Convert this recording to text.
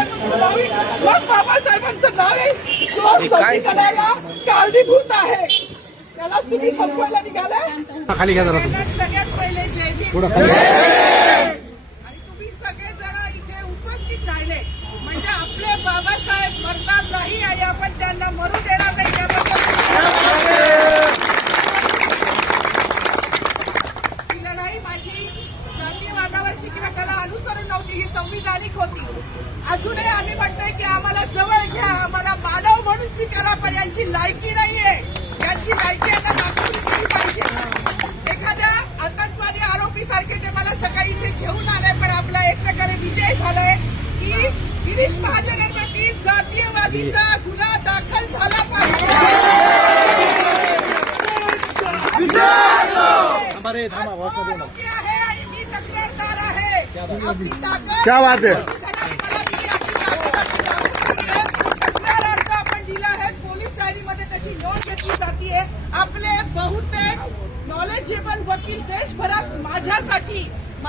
मग बाबासाहेबांचं नाव आहे जो संविधानाला कारणीभूत आहे त्याला तुम्ही संपवायला निघाला. खाली घ्या जरा. सगळ्यात पहिले जय भीम. आणि तुम्ही सगळेजण इथे उपस्थित राहिले म्हणजे आपले बाबासाहेब मरणार नाही आणि आपण त्यांना मरू देणार नाही. ही लढाई माझी जातीवादावर किंवा त्याला अनुसरून नव्हती, ही संविधानिक होती. अजूनही आम्ही म्हणतोय की आम्हाला जवळ घ्या, आम्हाला मानव म्हणून स्वीकारा, पण यांची लायकी नाहीये. यांची लायकी यांना दाखवली पाहिजे. एखाद्या आतंकवादी आरोपी सारखे ते मला सकाळी इथे घेऊन आले, पण आपला एक प्रकारे विजय झालाय की गिरीश महाजनांवरती जातीयवादीचा गुन्हा दाखल झाला पाहिजे. आरोपी आहे आणि मी तक्रारदार आहे. आपली ताकद क्या बात है. तक्रार अर्ज आपण दिला आहे, पोलीस डायरीमध्ये त्याची नोंद घेतली जाते. आपले बहुतेक नॉलेजेबल वकील देशभरात माझ्यासाठी